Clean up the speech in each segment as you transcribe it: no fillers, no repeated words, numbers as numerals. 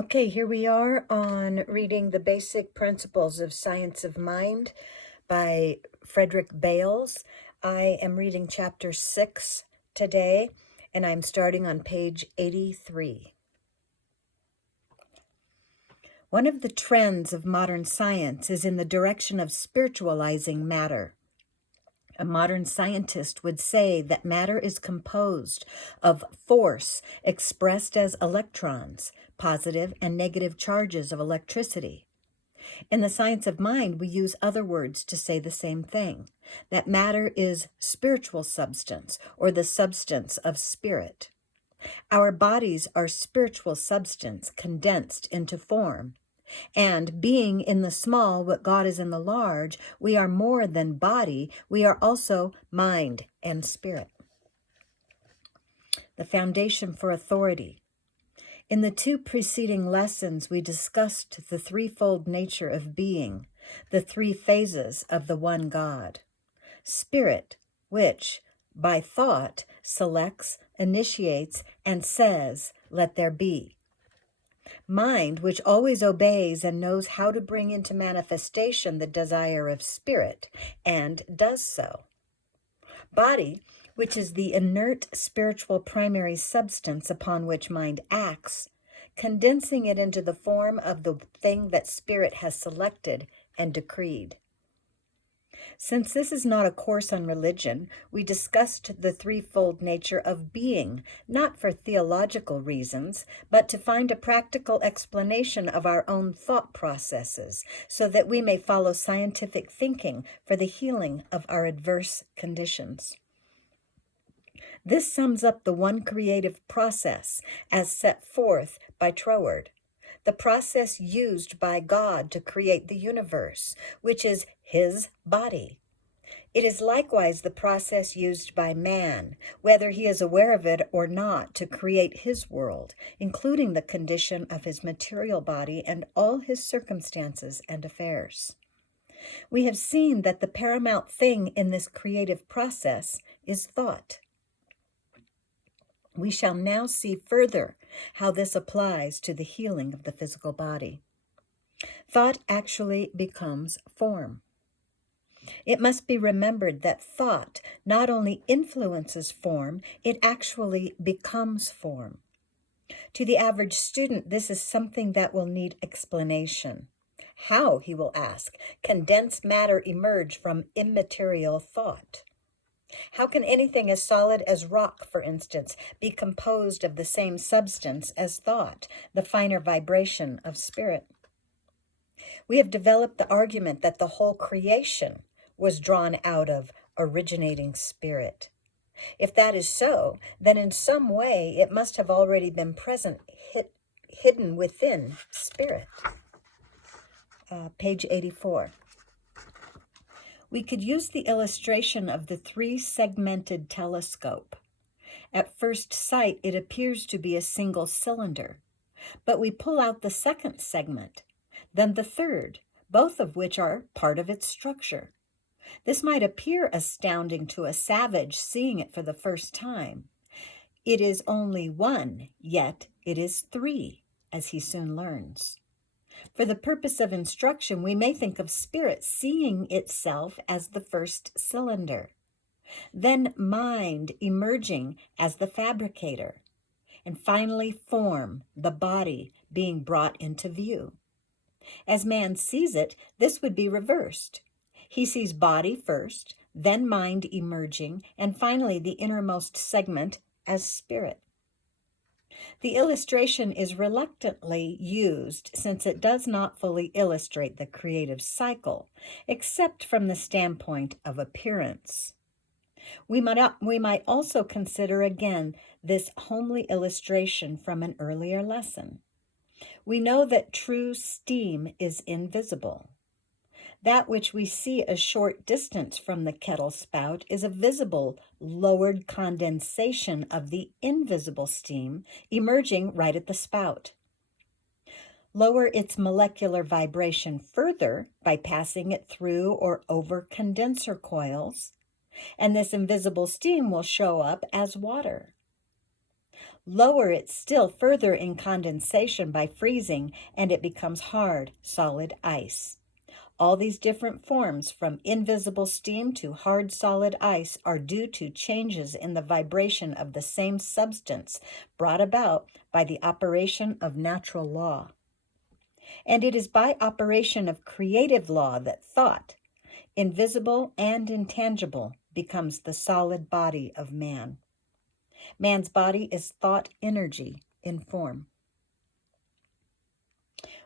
Okay, here we are on reading The Basic Principles of Science of Mind by Frederick Bales. I am reading chapter 6 today, and I'm starting on page 83. One of the trends of modern science is in the direction of spiritualizing matter. A modern scientist would say that matter is composed of force expressed as electrons, positive and negative charges of electricity. In the science of mind, we use other words to say the same thing, that matter is spiritual substance, or the substance of spirit. Our bodies are spiritual substance condensed into form. And being in the small what God is in the large, we are more than body, we are also mind and spirit. The foundation for authority. In the two preceding lessons, we discussed the threefold nature of being, the three phases of the one God. Spirit, which, by thought, selects, initiates, and says, "Let there be." Mind, which always obeys and knows how to bring into manifestation the desire of spirit, and does so. Body, which is the inert spiritual primary substance upon which mind acts, condensing it into the form of the thing that spirit has selected and decreed. Since this is not a course on religion, we discussed the threefold nature of being, not for theological reasons, but to find a practical explanation of our own thought processes, so that we may follow scientific thinking for the healing of our adverse conditions. This sums up the one creative process as set forth by Troward, the process used by God to create the universe, which is his body. It is likewise the process used by man, whether he is aware of it or not, to create his world, including the condition of his material body and all his circumstances and affairs. We have seen that the paramount thing in this creative process is thought. We shall now see further how this applies to the healing of the physical body. Thought actually becomes form. It must be remembered that thought not only influences form, it actually becomes form. To the average student, this is something that will need explanation. How, he will ask, can dense matter emerge from immaterial thought? How can anything as solid as rock, for instance, be composed of the same substance as thought, the finer vibration of spirit? We have developed the argument that the whole creation was drawn out of originating spirit. If that is so, then in some way it must have already been present, hidden within spirit. Page 84. We could use the illustration of the three-segmented telescope. At first sight, it appears to be a single cylinder, but we pull out the second segment, then the third, both of which are part of its structure. This might appear astounding to a savage seeing it for the first time. It is only one, yet it is three, as he soon learns. For the purpose of instruction, we may think of spirit seeing itself as the first cylinder, then mind emerging as the fabricator, and finally form, the body, being brought into view. As man sees it, this would be reversed. He sees body first, then mind emerging, and finally the innermost segment as spirit. The illustration is reluctantly used since it does not fully illustrate the creative cycle, except from the standpoint of appearance. We might also consider again this homely illustration from an earlier lesson. We know that true steam is invisible. That which we see a short distance from the kettle spout is a visible, lowered condensation of the invisible steam emerging right at the spout. Lower its molecular vibration further by passing it through or over condenser coils, and this invisible steam will show up as water. Lower it still further in condensation by freezing, and it becomes hard, solid ice. All these different forms, from invisible steam to hard, solid ice, are due to changes in the vibration of the same substance brought about by the operation of natural law. And it is by operation of creative law that thought, invisible and intangible, becomes the solid body of man. Man's body is thought energy in form.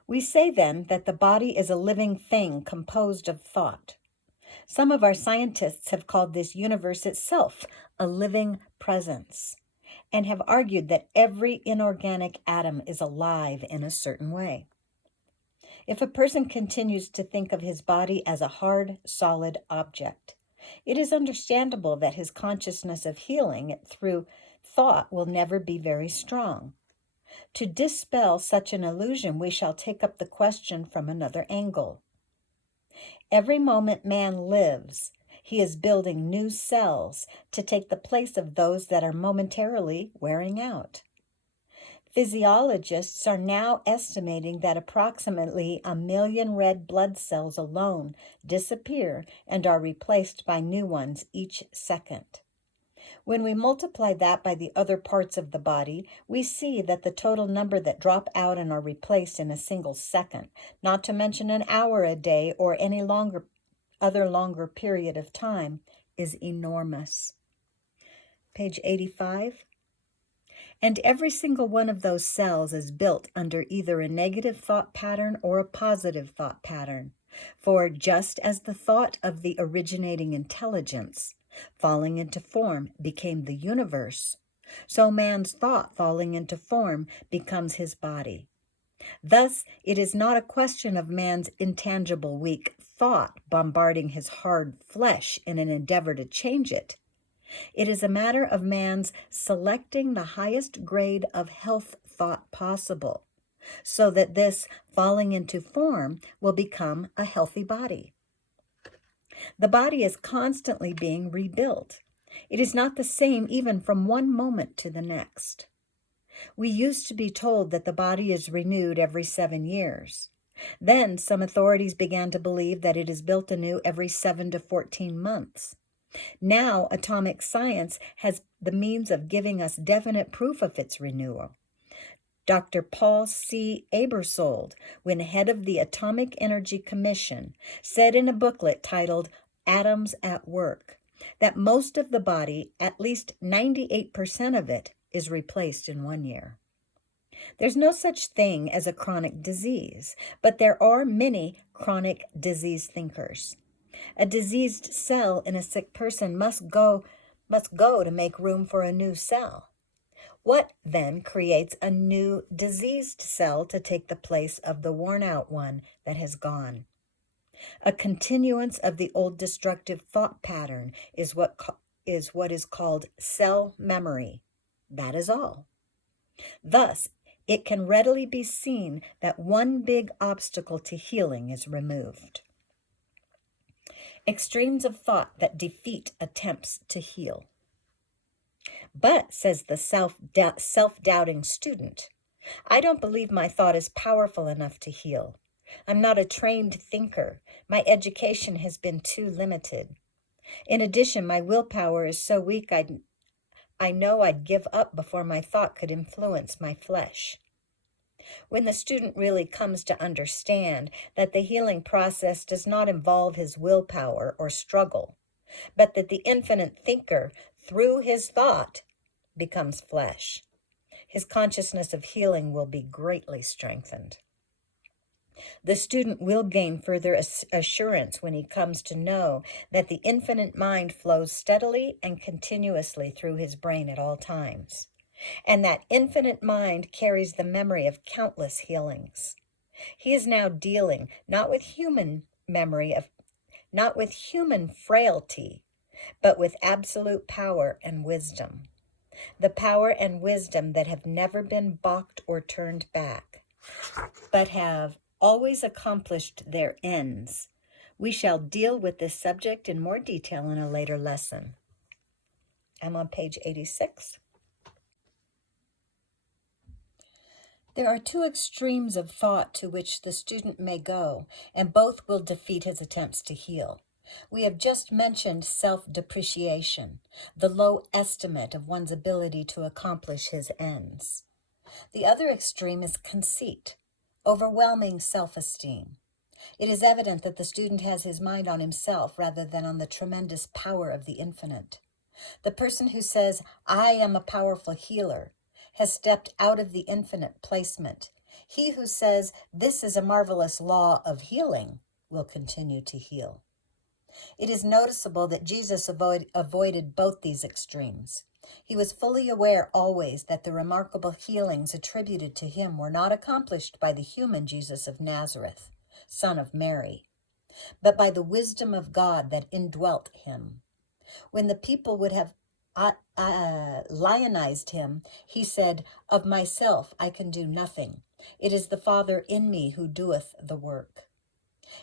We say then that the body is a living thing composed of thought. Some of our scientists have called this universe itself a living presence, and have argued that every inorganic atom is alive in a certain way. If a person continues to think of his body as a hard, solid object, it is understandable that his consciousness of healing through thought will never be very strong. To dispel such an illusion, we shall take up the question from another angle. Every moment man lives, he is building new cells to take the place of those that are momentarily wearing out. Physiologists are now estimating that approximately 1 million red blood cells alone disappear and are replaced by new ones each second. When we multiply that by the other parts of the body, we see that the total number that drop out and are replaced in a single second, not to mention an hour a day or any other longer period of time, is enormous. Page 85. And every single one of those cells is built under either a negative thought pattern or a positive thought pattern. For just as the thought of the originating intelligence, falling into form, became the universe, so man's thought falling into form becomes his body. Thus, it is not a question of man's intangible, weak thought bombarding his hard flesh in an endeavor to change it. It is a matter of man's selecting the highest grade of health thought possible, so that this falling into form will become a healthy body. The body is constantly being rebuilt. It is not the same even from one moment to the next. We used to be told that the body is renewed every 7 years. Then some authorities began to believe that it is built anew every 7 to 14 months. Now atomic science has the means of giving us definite proof of its renewal. Dr. Paul C. Abersold, when head of the Atomic Energy Commission, said in a booklet titled Atoms at Work that most of the body, at least 98% of it, is replaced in 1 year. There's no such thing as a chronic disease, but there are many chronic disease thinkers. A diseased cell in a sick person must go to make room for a new cell. What then creates a new diseased cell to take the place of the worn-out one that has gone? A continuance of the old destructive thought pattern is what is called cell memory. That is all. Thus, it can readily be seen that one big obstacle to healing is removed. Extremes of thought that defeat attempts to heal. But, says the self-doubting student, I don't believe my thought is powerful enough to heal. I'm not a trained thinker. My education has been too limited. In addition, my willpower is so weak I know I'd give up before my thought could influence my flesh. When the student really comes to understand that the healing process does not involve his willpower or struggle, but that the infinite thinker, through his thought, becomes flesh, his consciousness of healing will be greatly strengthened. The student will gain further assurance when he comes to know that the infinite mind flows steadily and continuously through his brain at all times, and that infinite mind carries the memory of countless healings. He is now dealing not with human frailty, but with absolute power and wisdom. The power and wisdom that have never been balked or turned back, but have always accomplished their ends. We shall deal with this subject in more detail in a later lesson. I'm on page 86. There are two extremes of thought to which the student may go, and both will defeat his attempts to heal. We have just mentioned self-depreciation, the low estimate of one's ability to accomplish his ends. The other extreme is conceit, overwhelming self-esteem. It is evident that the student has his mind on himself rather than on the tremendous power of the infinite. The person who says, "I am a powerful healer," has stepped out of the infinite placement. He who says, "This is a marvelous law of healing," will continue to heal. It is noticeable that Jesus avoided both these extremes. He was fully aware always that the remarkable healings attributed to him were not accomplished by the human Jesus of Nazareth, son of Mary, but by the wisdom of God that indwelt him. When the people would have lionized him, he said, "Of myself I can do nothing. It is the Father in me who doeth the work."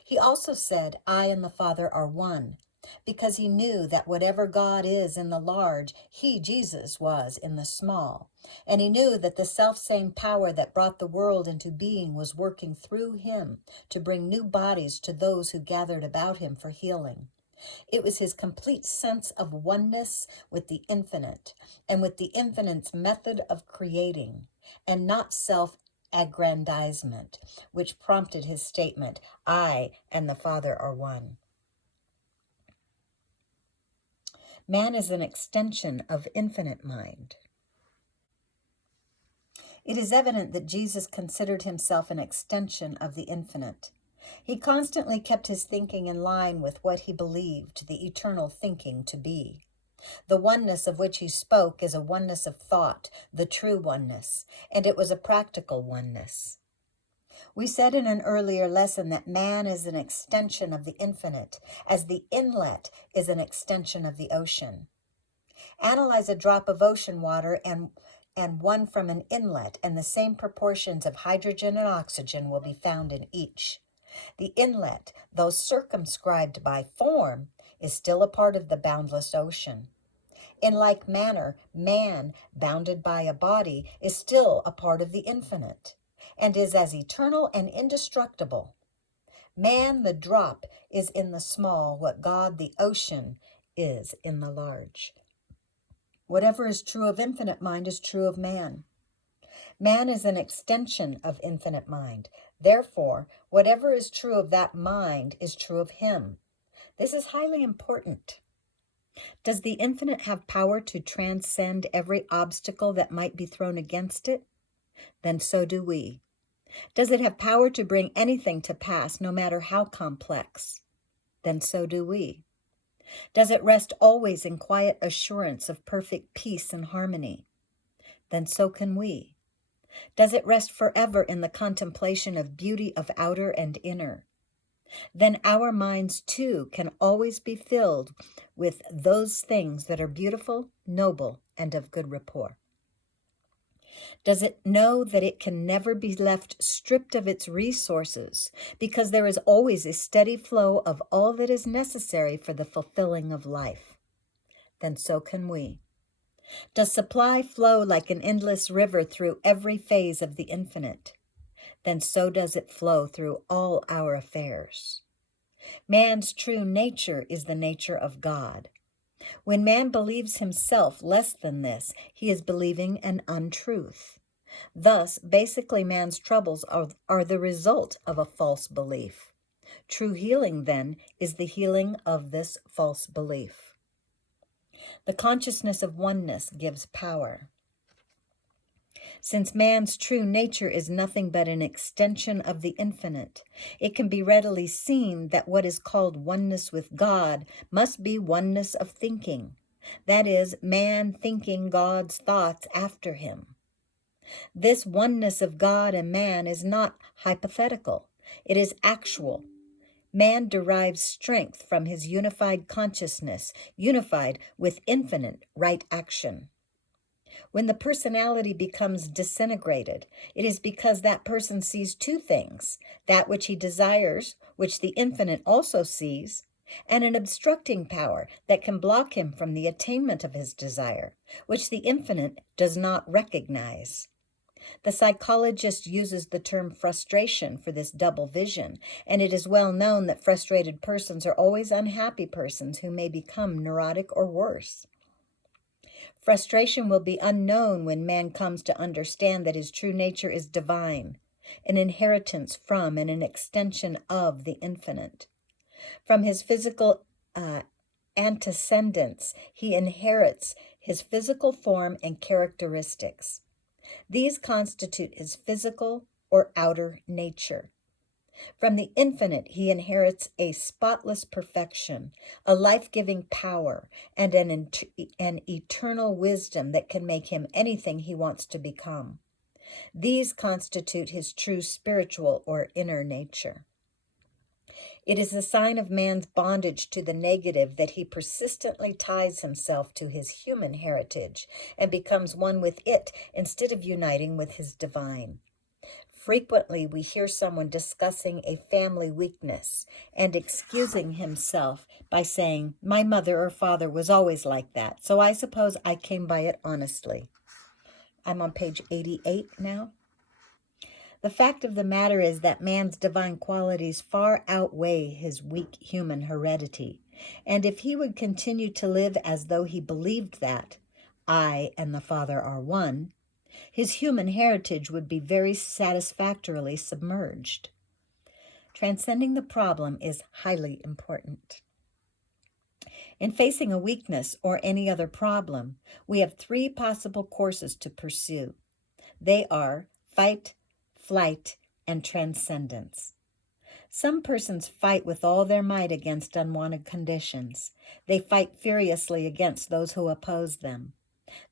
He also said, "I and the Father are one," because he knew that whatever God is in the large, he, Jesus, was in the small. And he knew that the selfsame power that brought the world into being was working through him to bring new bodies to those who gathered about him for healing. It was his complete sense of oneness with the infinite and with the infinite's method of creating, and not self-aggrandizement, which prompted his statement, "I and the Father are one." Man is an extension of infinite mind. It is evident that Jesus considered himself an extension of the infinite. He constantly kept his thinking in line with what he believed the eternal thinking to be. The oneness of which he spoke is a oneness of thought, the true oneness, and it was a practical oneness. We said in an earlier lesson that man is an extension of the infinite, as the inlet is an extension of the ocean. Analyze a drop of ocean water and one from an inlet, and the same proportions of hydrogen and oxygen will be found in each. The inlet, though circumscribed by form, is still a part of the boundless ocean. In like manner, man, bounded by a body, is still a part of the infinite, and is as eternal and indestructible. Man, the drop, is in the small what God, the ocean, is in the large. Whatever is true of infinite mind is true of man. Man is an extension of infinite mind. Therefore, whatever is true of that mind is true of him. This is highly important. Does the infinite have power to transcend every obstacle that might be thrown against it? Then so do we. Does it have power to bring anything to pass, no matter how complex? Then so do we. Does it rest always in quiet assurance of perfect peace and harmony? Then so can we. Does it rest forever in the contemplation of beauty of outer and inner? Then our minds too can always be filled with those things that are beautiful, noble, and of good rapport. Does it know that it can never be left stripped of its resources, because there is always a steady flow of all that is necessary for the fulfilling of life? Then so can we. Does supply flow like an endless river through every phase of the infinite? Then so does it flow through all our affairs. Man's true nature is the nature of God. When man believes himself less than this, he is believing an untruth. Thus, basically, man's troubles are the result of a false belief. True healing, then, is the healing of this false belief. The consciousness of oneness gives power. Since man's true nature is nothing but an extension of the infinite, it can be readily seen that what is called oneness with God must be oneness of thinking. That is, man thinking God's thoughts after him. This oneness of God and man is not hypothetical. It is actual. Man derives strength from his unified consciousness, unified with infinite right action. When the personality becomes disintegrated, it is because that person sees two things: that which he desires, which the infinite also sees, and an obstructing power that can block him from the attainment of his desire, which the infinite does not recognize. The psychologist uses the term frustration for this double vision, and it is well known that frustrated persons are always unhappy persons who may become neurotic or worse. Frustration will be unknown when man comes to understand that his true nature is divine, an inheritance from and an extension of the infinite. From his physical antecedents, he inherits his physical form and characteristics. These constitute his physical or outer nature. From the infinite, he inherits a spotless perfection, a life-giving power, and an eternal wisdom that can make him anything he wants to become. These constitute his true spiritual or inner nature. It is a sign of man's bondage to the negative that he persistently ties himself to his human heritage and becomes one with it instead of uniting with his divine. Frequently, we hear someone discussing a family weakness and excusing himself by saying, "My mother or father was always like that, so I suppose I came by it honestly." I'm on page 88 now. The fact of the matter is that man's divine qualities far outweigh his weak human heredity, and if he would continue to live as though he believed that I and the Father are one, his human heritage would be very satisfactorily submerged. Transcending the problem is highly important. In facing a weakness or any other problem, we have three possible courses to pursue. They are fight, flight, and transcendence. Some persons fight with all their might against unwanted conditions. They fight furiously against those who oppose them.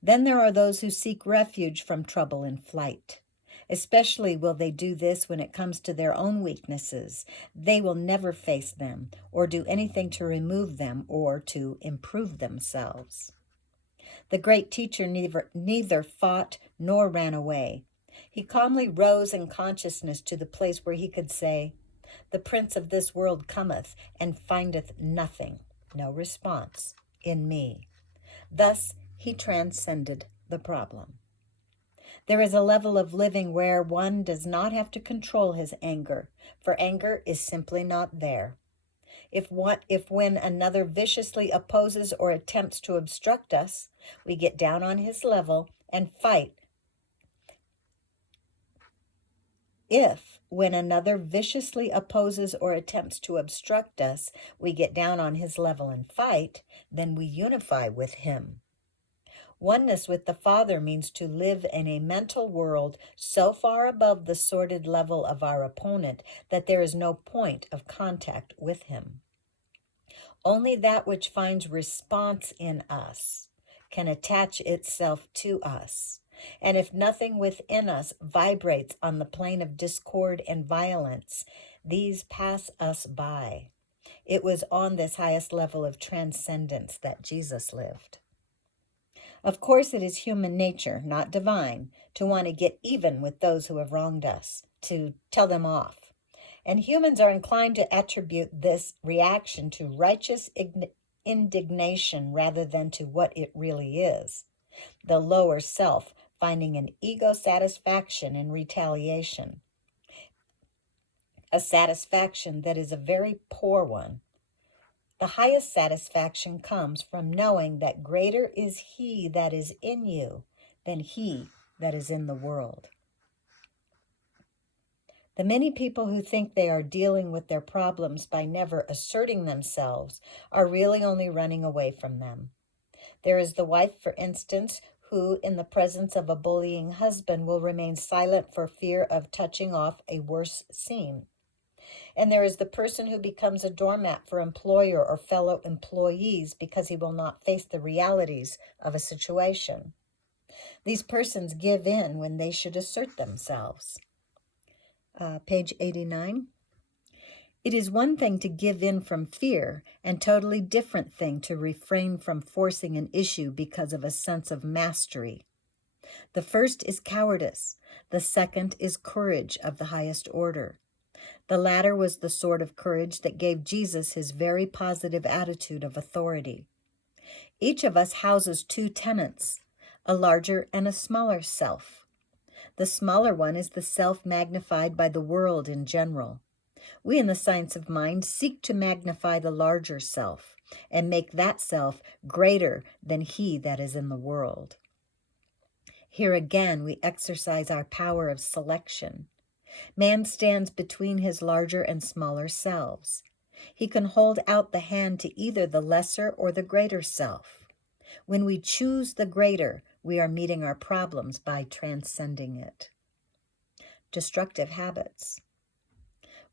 Then there are those who seek refuge from trouble in flight. Especially will they do this when it comes to their own weaknesses. They will never face them or do anything to remove them or to improve themselves. The great teacher neither fought nor ran away. He calmly rose in consciousness to the place where he could say, "The prince of this world cometh and findeth nothing," no response, "in me." Thus, he transcended the problem. There is a level of living where one does not have to control his anger, for anger is simply not there. If when another viciously opposes or attempts to obstruct us, we get down on his level and fight. If, when another viciously opposes or attempts to obstruct us, we get down on his level and fight, then we unify with him. Oneness with the Father means to live in a mental world so far above the sordid level of our opponent that there is no point of contact with him. Only that which finds response in us can attach itself to us. And if nothing within us vibrates on the plane of discord and violence, these pass us by. It was on this highest level of transcendence that Jesus lived. Of course, it is human nature, not divine, to want to get even with those who have wronged us, to tell them off. And humans are inclined to attribute this reaction to righteous indignation rather than to what it really is. The lower self finding an ego satisfaction in retaliation. A satisfaction that is a very poor one. The highest satisfaction comes from knowing that greater is he that is in you than he that is in the world. The many people who think they are dealing with their problems by never asserting themselves are really only running away from them. There is the wife, for instance, who, in the presence of a bullying husband, will remain silent for fear of touching off a worse scene. And there is the person who becomes a doormat for employer or fellow employees because he will not face the realities of a situation. These persons give in when they should assert themselves. Page 89. It is one thing to give in from fear, and totally different thing to refrain from forcing an issue because of a sense of mastery. The first is cowardice. The second is courage of the highest order. The latter was the sort of courage that gave Jesus his very positive attitude of authority. Each of us houses two tenants, a larger and a smaller self. The smaller one is the self magnified by the world in general. We in the science of mind seek to magnify the larger self and make that self greater than he that is in the world. Here again, we exercise our power of selection. Man stands between his larger and smaller selves. He can hold out the hand to either the lesser or the greater self. When we choose the greater, we are meeting our problems by transcending it. Destructive habits.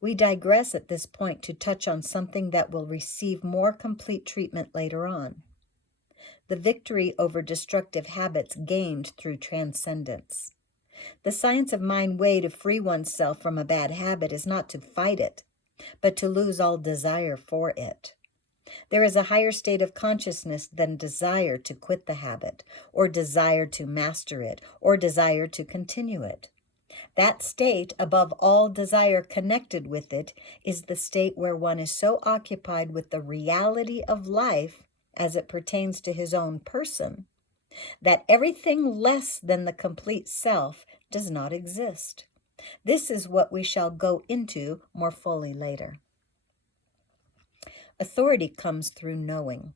We digress at this point to touch on something that will receive more complete treatment later on. The victory over destructive habits gained through transcendence. The science of mind way to free oneself from a bad habit is not to fight it, but to lose all desire for it. There is a higher state of consciousness than desire to quit the habit, or desire to master it, or desire to continue it. That state, above all desire connected with it, is the state where one is so occupied with the reality of life as it pertains to his own person, that everything less than the complete self does not exist. This is what we shall go into more fully later. Authority comes through knowing.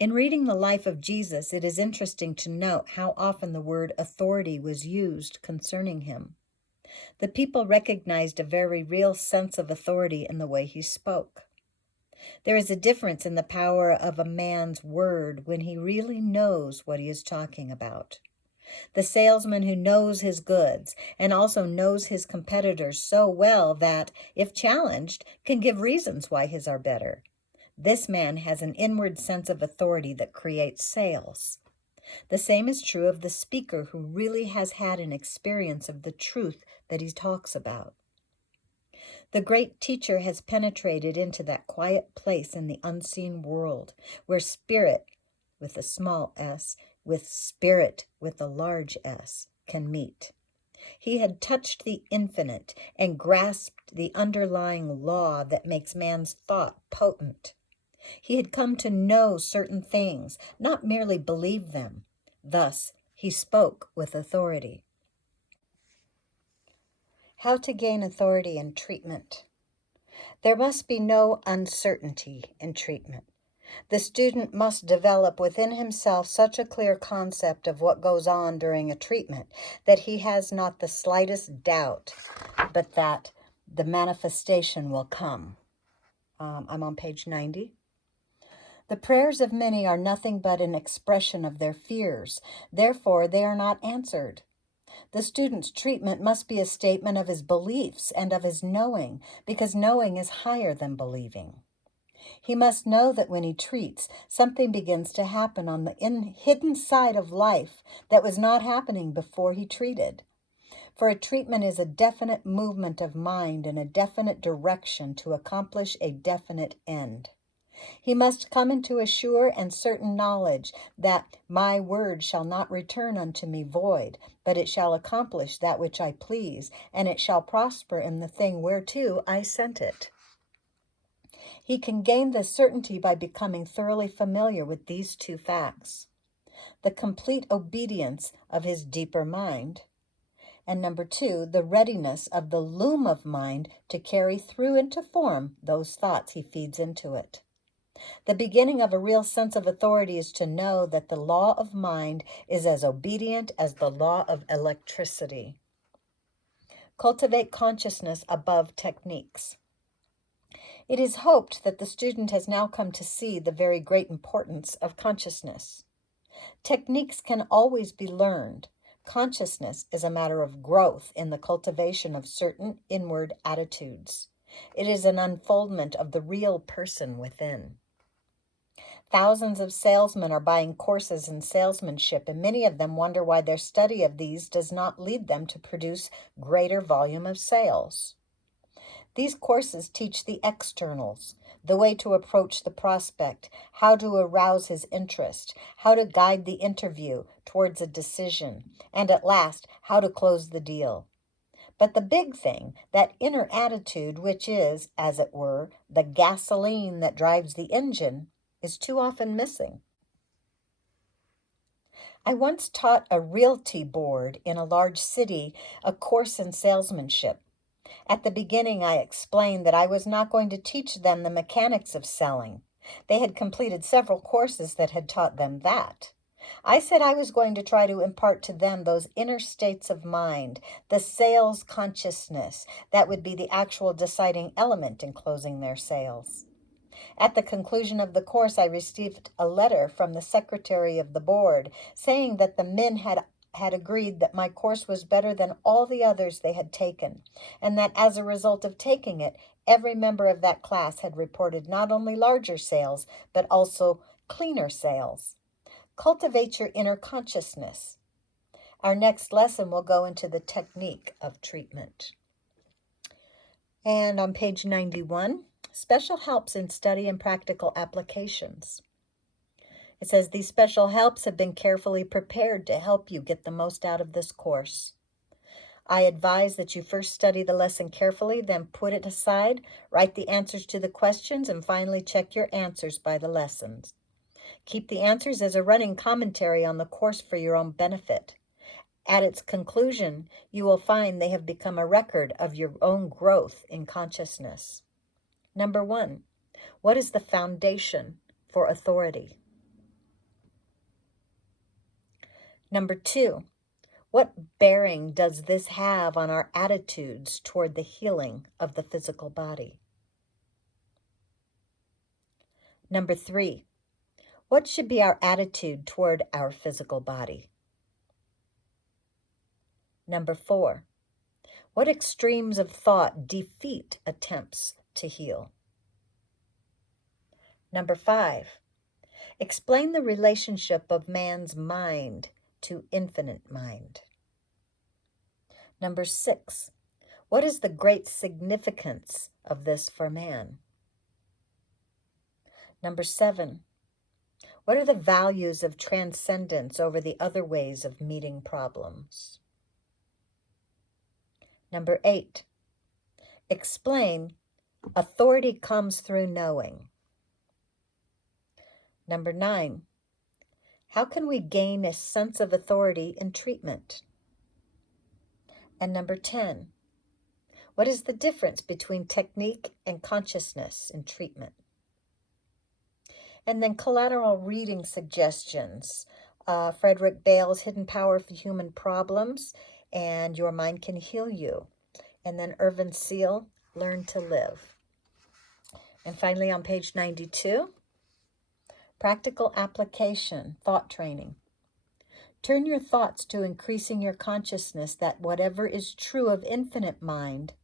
In reading the life of Jesus, it is interesting to note how often the word authority was used concerning him. The people recognized a very real sense of authority in the way he spoke. There is a difference in the power of a man's word when he really knows what he is talking about. The salesman who knows his goods and also knows his competitors so well that, if challenged, can give reasons why his are better. This man has an inward sense of authority that creates sales. The same is true of the speaker who really has had an experience of the truth that he talks about. The great teacher has penetrated into that quiet place in the unseen world where spirit, with a small s, with spirit with a large S, can meet. He had touched the infinite and grasped the underlying law that makes man's thought potent. He had come to know certain things, not merely believe them. Thus, he spoke with authority. How to gain authority in treatment. There must be no uncertainty in treatment. The student must develop within himself such a clear concept of what goes on during a treatment that he has not the slightest doubt, but that the manifestation will come. I'm on page 90. The prayers of many are nothing but an expression of their fears. Therefore, they are not answered. The student's treatment must be a statement of his beliefs and of his knowing, because knowing is higher than believing. He must know that when he treats, something begins to happen on the hidden side of life that was not happening before he treated. For a treatment is a definite movement of mind in a definite direction to accomplish a definite end. He must come into a sure and certain knowledge that my word shall not return unto me void, but it shall accomplish that which I please, and it shall prosper in the thing whereto I sent it. He can gain this certainty by becoming thoroughly familiar with these two facts: the complete obedience of his deeper mind, and number 2, the readiness of the loom of mind to carry through into form those thoughts he feeds into it. The beginning of a real sense of authority is to know that the law of mind is as obedient as the law of electricity. Cultivate consciousness above techniques. It is hoped that the student has now come to see the very great importance of consciousness. Techniques can always be learned. Consciousness is a matter of growth in the cultivation of certain inward attitudes. It is an unfoldment of the real person within. Thousands of salesmen are buying courses in salesmanship, and many of them wonder why their study of these does not lead them to produce greater volume of sales. These courses teach the externals, the way to approach the prospect, how to arouse his interest, how to guide the interview towards a decision, and at last, how to close the deal. But the big thing, that inner attitude, which is, as it were, the gasoline that drives the engine, is too often missing. I once taught a realty board in a large city a course in salesmanship. At the beginning, I explained that I was not going to teach them the mechanics of selling. They had completed several courses that had taught them that. I said I was going to try to impart to them those inner states of mind, the sales consciousness, that would be the actual deciding element in closing their sales. At the conclusion of the course, I received a letter from the secretary of the board saying that the men had agreed that my course was better than all the others they had taken, and that as a result of taking it, every member of that class had reported not only larger sales, but also cleaner sales. Cultivate your inner consciousness. Our next lesson will go into the technique of treatment. And on page 91, special helps in study and practical applications. It says, these special helps have been carefully prepared to help you get the most out of this course. I advise that you first study the lesson carefully, then put it aside, write the answers to the questions, and finally check your answers by the lessons. Keep the answers as a running commentary on the course for your own benefit. At its conclusion, you will find they have become a record of your own growth in consciousness. Number 1, what is the foundation for authority? Number 2, what bearing does this have on our attitudes toward the healing of the physical body? Number 3, what should be our attitude toward our physical body? Number 4, what extremes of thought defeat attempts to heal? Number 5, explain the relationship of man's mind to infinite mind. Number 6, what is the great significance of this for man? Number 7, what are the values of transcendence over the other ways of meeting problems? Number 8, explain authority comes through knowing. Number 9, how can we gain a sense of authority in treatment? And number 10, what is the difference between technique and consciousness in treatment? And then collateral reading suggestions. Frederick Bale's Hidden Power for Human Problems and Your Mind Can Heal You. And then Irvin Seal, Learn to Live. And finally on page 92, practical application, thought training. Turn your thoughts to increasing your consciousness that whatever is true of infinite mind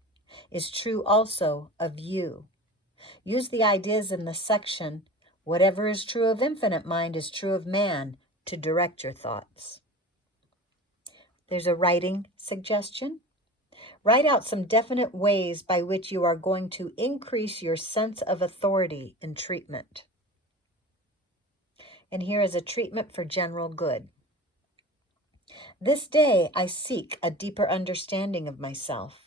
is true also of you. Use the ideas in the section, whatever is true of infinite mind is true of man, to direct your thoughts. There's a writing suggestion. Write out some definite ways by which you are going to increase your sense of authority in treatment. And here is a treatment for general good. This day I seek a deeper understanding of myself.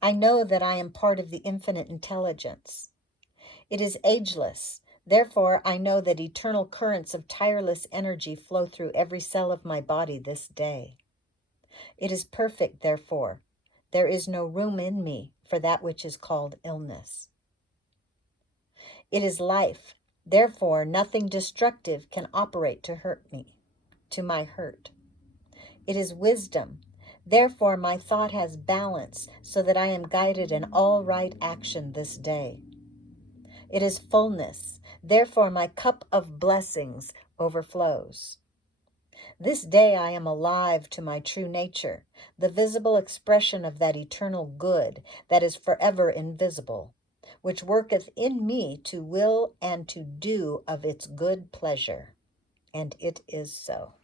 I know that I am part of the infinite intelligence. It is ageless. Therefore, I know that eternal currents of tireless energy flow through every cell of my body this day. It is perfect, therefore. There is no room in me for that which is called illness. It is life. Therefore, nothing destructive can operate to hurt me, to my hurt. It is wisdom. Therefore, my thought has balance so that I am guided in all right action this day. It is fullness. Therefore, my cup of blessings overflows. This day I am alive to my true nature, the visible expression of that eternal good that is forever invisible, which worketh in me to will and to do of its good pleasure. And it is so.